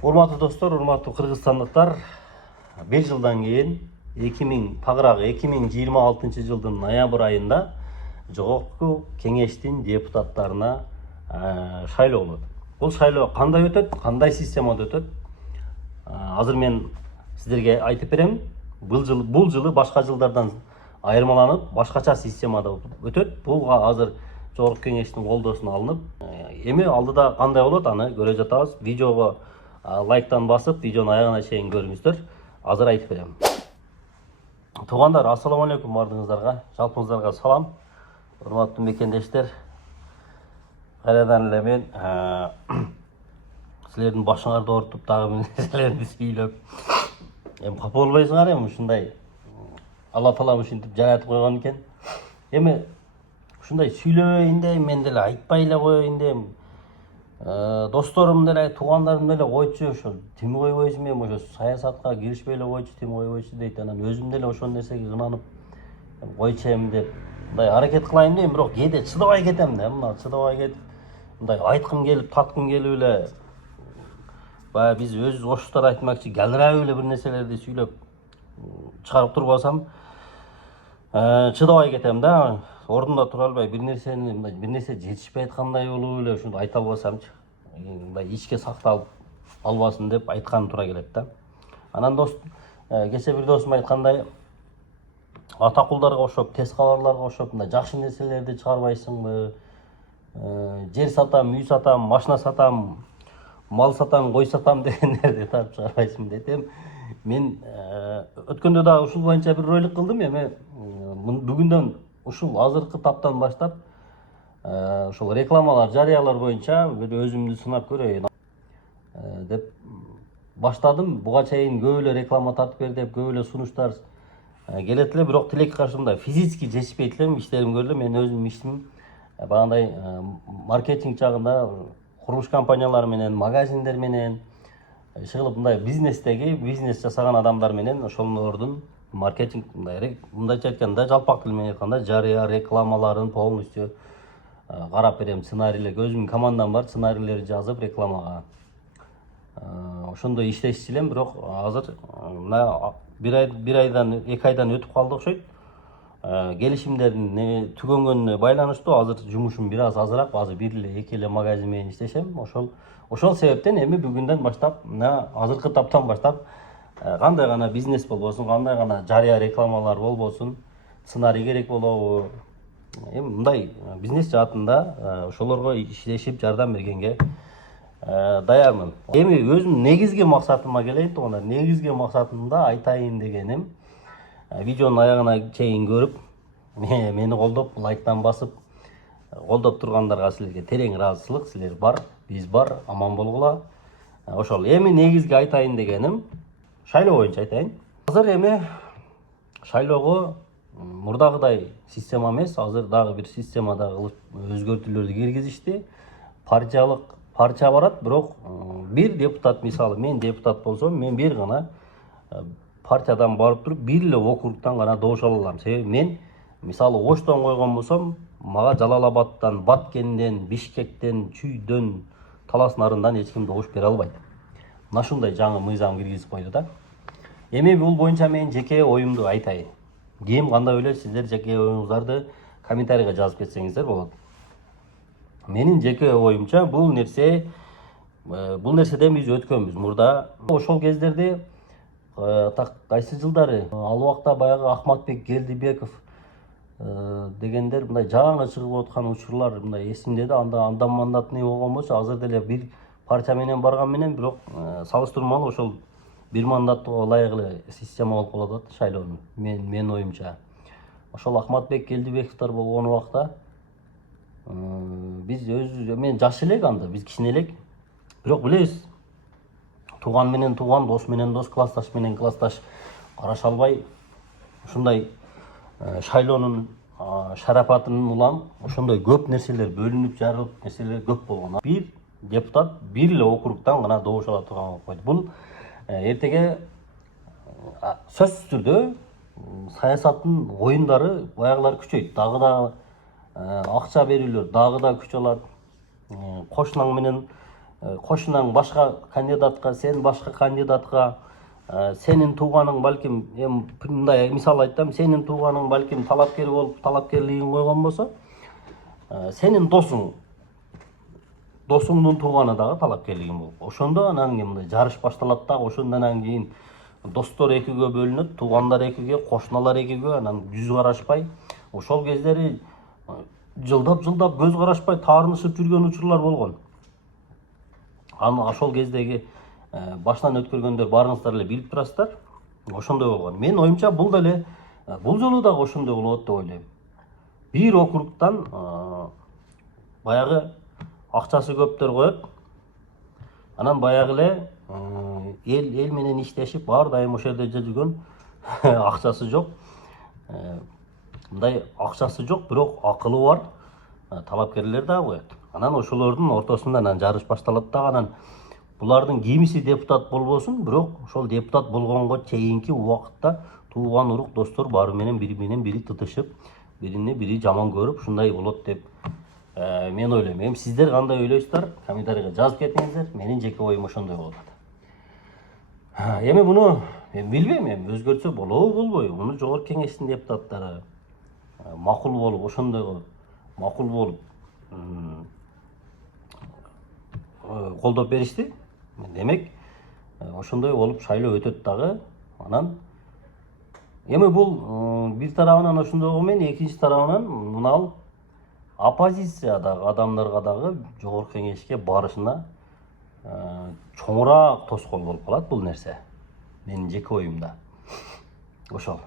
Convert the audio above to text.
Урматтуу достор, урматтуу кыргызстандыктар, 5 жылдан кийин 2026 жылдын ноябрь айында жогорку кеңештин депутаттарына шайлоо болот. Бул шайлоо кандай өтөт, кандай системада өтөт? Азыр мен сиздерге айтып берем. Бул жылы башка жылдардан айырмаланып, башкача системада өтөт. Бул азыр жогорку кеңештин колдоосуна алынып, эми алдыда кандай болот, аны көрө жатабыз. Видеого лайктан басып, видеонун аягына чейин көрүңүздөр. Азыр айтып берем. Туугандар, ассаламу алейкум бардыгыңыздарга. Жалпыңыздарга салам. Урматтуу мекендештер. Кайрадан эле мен силердин башыңарды оорутуп, дагы бир нерселерди сүйлөп, эми капа болбойсуңар, эми ушундай Алла таала ушинтип жаратып койгон экен. Эми ушундай сүйлөбөйүн дейм, мен деле айтпай эле коеюн дейм. Досторум деле, туугандарым деле койчу, ошо тим койбойсуң, эми ошо саясатка киришпей эле койчу, тим койбойчу дейт. Анан өзүм деле ошол нерсеге ынанып койчу эми деп мындай аракет кылайын дейм, бирок кээде чыдабай кетем да, мына чыдабай кетип мындай айткым келип, таткым келип эле баягы биз өз оштор айтмакчы калырайып эле бир нерселерди сүйлөп чыгарып турбасам чыдабай кетем да. Ордунда тура албай бир нерсе жетишпей аткандай болуп эле ушуну айта албасамчы, мындай ичке сакталып албасын деп айтканым туура келет да. Анан кече бир досум айткандай, ата кулдарга окшоп, тез кабарларга окшоп мындай жакшы нерселерди чыгарбайсыңбы? Жер сатам, үй сатам, машина сатам, мал сатам, кой сатам дегендерди тартып чыгарбайсыңбы дейт. Мен өткөндө да ушул боюнча бир ролик кылдым. Эми бүгүндөн ушул азыркы таптан баштап ушул рекламалар, жарыялар боюнча бир өзүмдү сынап көрөйүн деп баштадым. Буга чейин көп эле реклама тартып бер деп, көп эле сунуштар келет эле, бирок тилекке каршы мындай физически жетишпейт элем, иштерим көрүлө. Мен өзүм иштим багандай маркетинг жагында курулуш компаниялары менен, магазиндер менен иш кылып, мындай бизнес жасаган адамдар менен ошолордун маркетинг мындайча айтканда, жалпак тил менен айтканда, жарыя рекламаларын полностью карап берем. Сценарийлер, өзүмдүн командам бар, сценарийлерди жазып рекламага ошондой иштешчи элем. Бирок азыр мына бир айдан 2 айдан өтүп калды окшойт. Келишимдердин түгөнгөнүнө байланыштуу азыр жумушум бир аз азыраак, азыр 1-2 эле магазин менен иштешем. Ошол себептен эми бүгүндөн баштап, мына азыркы таптан баштап кандай гана бизнес болбосун, кандай гана жарыя рекламалар болбосун, сценарий керек болобу, эми мындай бизнес жаатында ошолорго иштешип жардам бергенге даярмын. Эми өзүм негизги максатыма келейин туугандар. Негизги максатымда айтайын дегеним, видеонун аягына чейин көрүп, мени колдоп, лайктан басып колдоп тургандарга силерге терең ыраазычылык. Силер бар, биз бар, аман болгула. Ошол. Эми негизги айтайын дегеним, шайлоо боюнча айтайын. Азыр эми шайлоого мурдагыдай система эмес, азыр дагы бир системада өзгөртүүлөрдү киргизишти. Партия барат, бирок бир депутат, мисалы мен депутат болсом, мен бир гана партиядан барып туруп, бир эле округтан гана добуш ала алам. Себеби мен мисалы Оштон койгон болсом, мага Жалал-Абадтан, Баткенден, Бишкектен, Чүйдөн, Талас Нарындан эч ким добуш бере албайт. Мына ушундай жаңы мыйзам киргизип койду да. Эми бул боюнча мен жеке оюмду айтайын. Ким кандай ойлойт, сиздер жеке оюңуздарды комментарийге жазып кетсеңиздер болот. Менин жеке оюмча бул нерседен биз өткөнбүз мурда. Ошол кездерде кайсы жылдары, ал убакта баягы Ахматбек Келдибеков дегендер мындай жаңы чыгып аткан учурлар мындай эсимде да. Андан мандатный болгон болчу, азыр деле бир партия менен барган менен, бирок салыштырмалуу ошол бир мандаттууга ылайык эле система болуп калып атат шайлоонун. Менин оюмча. Ошол Ахматбек Келдибековдор болгон убакта биз мен жаш элек, анда биз кичине элек. Бирок билебиз, тууган менен тууган, дос менен дос, классташ менен классташ караша албай, ушундай шайлоонун шарапатын улам ошондой көп нерселер бөлүнүп жарылып, нерселер көп болгон. Бир депутат бир эле округтан гана добуш ала турган болуп койду. Бул эртеге сөзсүз түрдө саясаттын оюндары баягылар күчөйт. Дагы да акча берүүлөр дагы да күч алат. Кошунаң менен кошунаң башка кандидатка, сен башка кандидатка, сенин тууганың балким, мындай мисал айтам, сенин тууганың балким талапкер болуп талапкерлигин койгон болсо, сенин досуңдун тууганы дагы талапкерлигин болуп, ошондо анан кийин мындай жарыш башталат да, ошондон кийин достор экиге бөлүнөт, туугандар экиге, кошуналар экиге, анан жүз карашпай, ошол кездери жылдап көз карашпай таарынышып жүргөн учурлар болгон. Ошол кездеги башынан өткөргөндөр баарыңыздар эле билип турасыздар. Ошондой болгон. Мен оюмча бул жолу дагы ошондой болот деп ойлойм. Бир округтан баягы акчасы көптөр коет. Анан баягы эле эл менен иштешип, баары дайым ошол жерде жүргөн, акчасы жок. Мындай акчасы жок, бирок акылы бар талапкерлер дагы коет. Анан ошолордун ортосунда анан жарыш башталат да, анан булардын кимиси депутат болбосун, бирок ошол депутат болгонго чейинки убакытта тууган урук достор баары менен бири тытышып, бири жаман көрүп, ушундай болот деп мен ойлойм. Эми сиздер кандай ойлойсуздар? Комментарийге жазып кетиңиздер. Менин жеке оюм ошондой болот. Эми муну мен билбейм, өзгөртсө болобу, болбойбу? Муну жогорку кеңештин депутаттары макул болуп, ошондой макул болуп колдоп беришти. Демек, ошондой болуп шайлоо өтөт дагы. Анан эми бул бир тарабынан ошондой менен, экинчи тарабынан мынал оппозициядагы адамдарга дагы жогорку кеңешке барышына чоңураак тоскоол болуп калат бул нерсе. Менин жеке оюмда. Ошол.